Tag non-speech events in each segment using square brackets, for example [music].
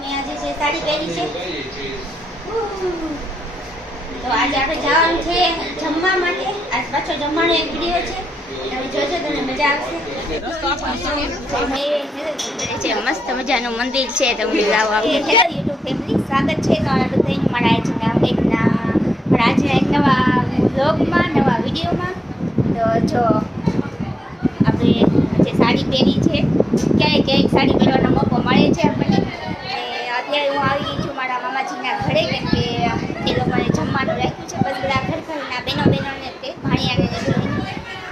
મેં આજે જે સાડી પહેરી છે. તો આજે આપણે જવાનું છે જમવા માટે. આજ પાછો જમવાનો એક વીડિયો છે. તમે જોજો તમને મજા આવશે. મસ્ત મજાનું મંદિર છે તમે જાઓ આપણે. યુટ્યુબ ફેમિલી સ્વાગત છે તમારા બધાનું મારા આજના એક ના મારા એક નવા બ્લોગમાં નવા વિડીયોમાં તો જો આપણે જે સાડી પહેરી છે ક્યાંય ક્યાંય સાડી પહેરવાનો મોકો મળે છે આપણને અને અત્યારે હું આવી ગઈ છું મારા મામાજીના ઘરે કેમ કે એ લોકોને જમવાનું રાખ્યું છે બસ બધા ઘર ઘરના બહેનો બહેનોને તે ભાણિયાને ને બધાને.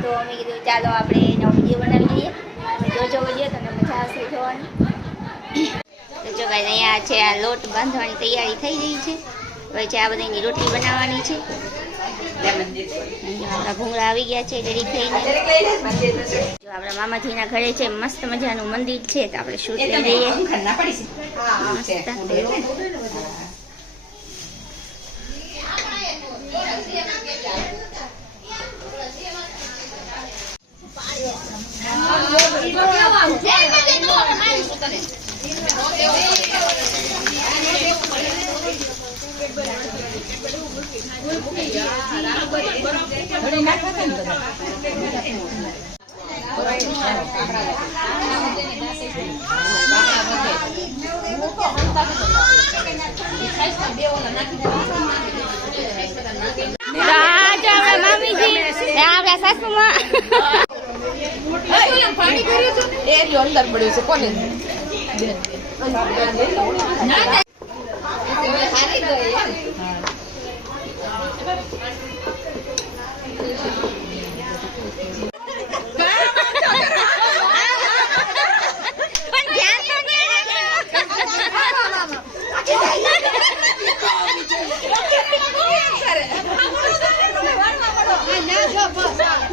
તો મેં કીધું ચાલો આપણે એનો વીડિયો બનાવી લઈએ. તમે જોજો વીડિયો તમને મજા આવશે જોવાની. તો જો ભાઈ અહીંયા છે આ લોટ બાંધવાની તૈયારી થઈ ગઈ છે. હવે છે આ બધાની રોટલી બનાવવાની છે. આપણા ભૂંગળા આવી ગયા છે રેડી થઈને. જો આપણા મામાજીના ઘરે છે મસ્ત મજાનું મંદિર છે તો આપણે શું થઈ લઈએ તો આ જો આપણા મામીજી ને આ અંદર પડ્યું છે કોને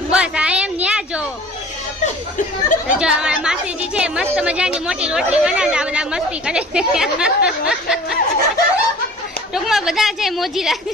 બસ આ એમ ન્યા જો. જો અમારા માસીજી છે, મસ્ત મજાની મોટી રોટલી બનાવે બધા મસ્તી કરે ટૂંકમાં બધા છે મોજી રાખે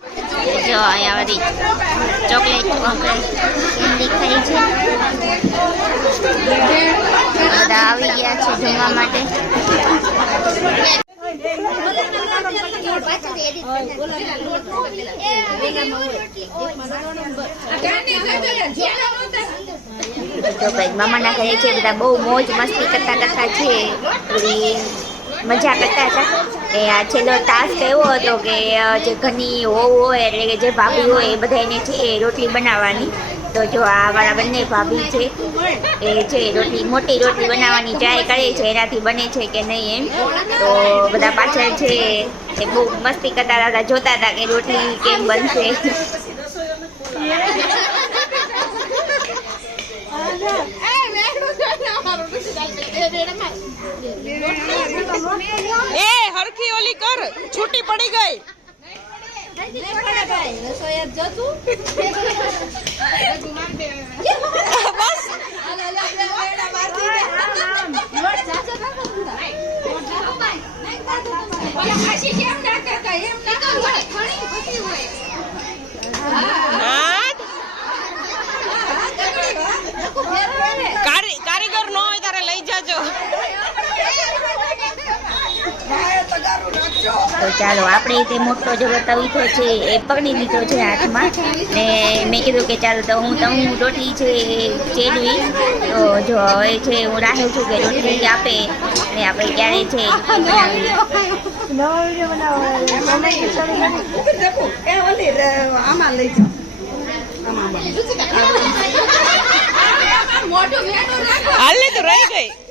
જો અહીંયા બધી ચોકલેટ દેખાય છે. બધા આવી ગયા છે જમવા માટે. તો ભાઈ મામાના ઘરે છે, બધા બહુ મોજ મસ્તી કરતા કરતા છે. મજા કરતા હતા. એ આ છેલ્લો ટાસ્ક એવો હતો કે જે ઘરની હોવ હોય એટલે કે જે ભાભી હોય એ બધાને છે એ રોટલી બનાવવાની તો જો આ મારા બંને ભાભી છે એ છે રોટલી મોટી રોટલી બનાવવાની ટ્રાય કરે છે એનાથી બને છે કે નહીં એમ તો બધા પાછળ છે એ બહુ મસ્તી કરતા હતા જોતા હતા કે રોટલી કેમ બનશે એ હરખી ઓલી કર. છૂટી પડી ગઈ. બસ [laughs] આઠ કારી- કારીગર ન હોય તારે લઈ જાજો તો ચાલો, આપણે તે મોટો જે બતાવી છે, એ પકડી લીધો છે હાથમાં. ને મેં કીધું કે ચાલો, તો હું તમ રોટલી છે ચેડવી. તો જો હવે છે, હું રાહે છું કે રોટલી આપે. અને આપણે ક્યારે છે તો રહી ગઈ.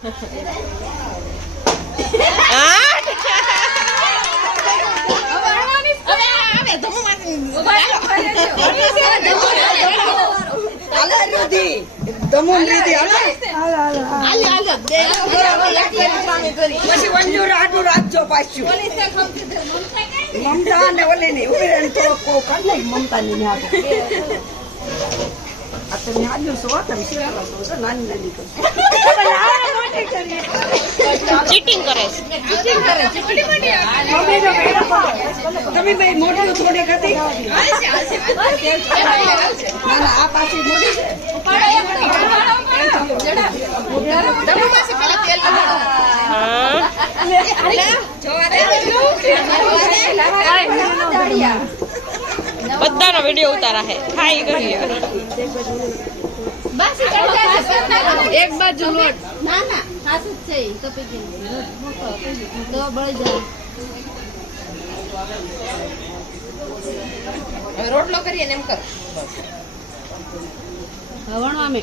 પછી મંજૂર આટલું રાખજો પાછું મમતા ને ઓલે ની ઉમેરાણી થોડો કો કાઢ નાખ મમતા ની આ તમે આજુ છો તમે છો નાની [laughs] નાની કરે ચીટિંગ કરે તમે ભાઈ મોટી થોડી હતી? ના ના આ પાછી મોટી છે બધાનો વીડિયો ઉતારા હે. ખાઈ કરીએ એક બાજુ લોટ ના ના સાસુ જ છે તો પીકી તો બળી જાય રોટલો કરીએ ને એમ કર હવણો અમે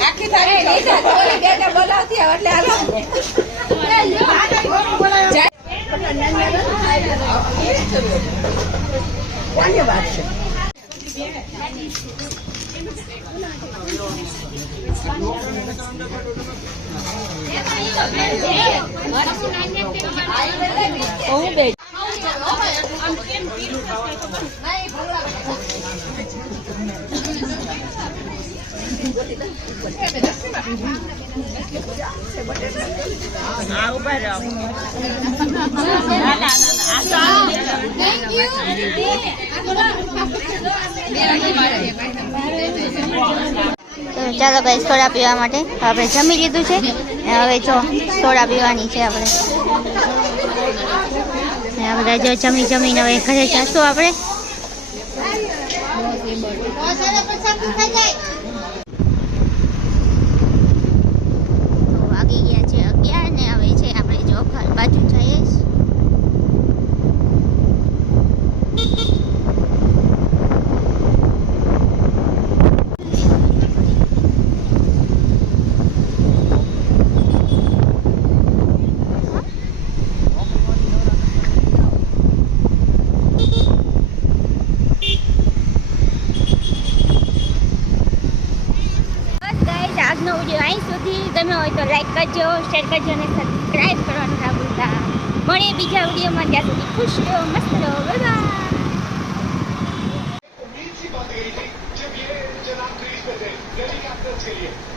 આખી થાળી કોની વાત છે હા ઊભા રહો તો ચાલો ભાઈ સોડા પીવા માટે આપણે જમી લીધું છે. હવે જો સોડા પીવાની છે આપણે. બધા જો જમી જમીને હવે ઘરે જશું આપણે. આજનો વીડિયો અહીં સુધી. તમે હોય તો લાઈક કરજો શેર કરજો અને સબસ્ક્રાઈબ કરવાનું ના ભૂલતા. મળીએ બીજા વિડીયોમાં ત્યાં સુધી ખુશ રહો, મસ્ત રહો. બાય जब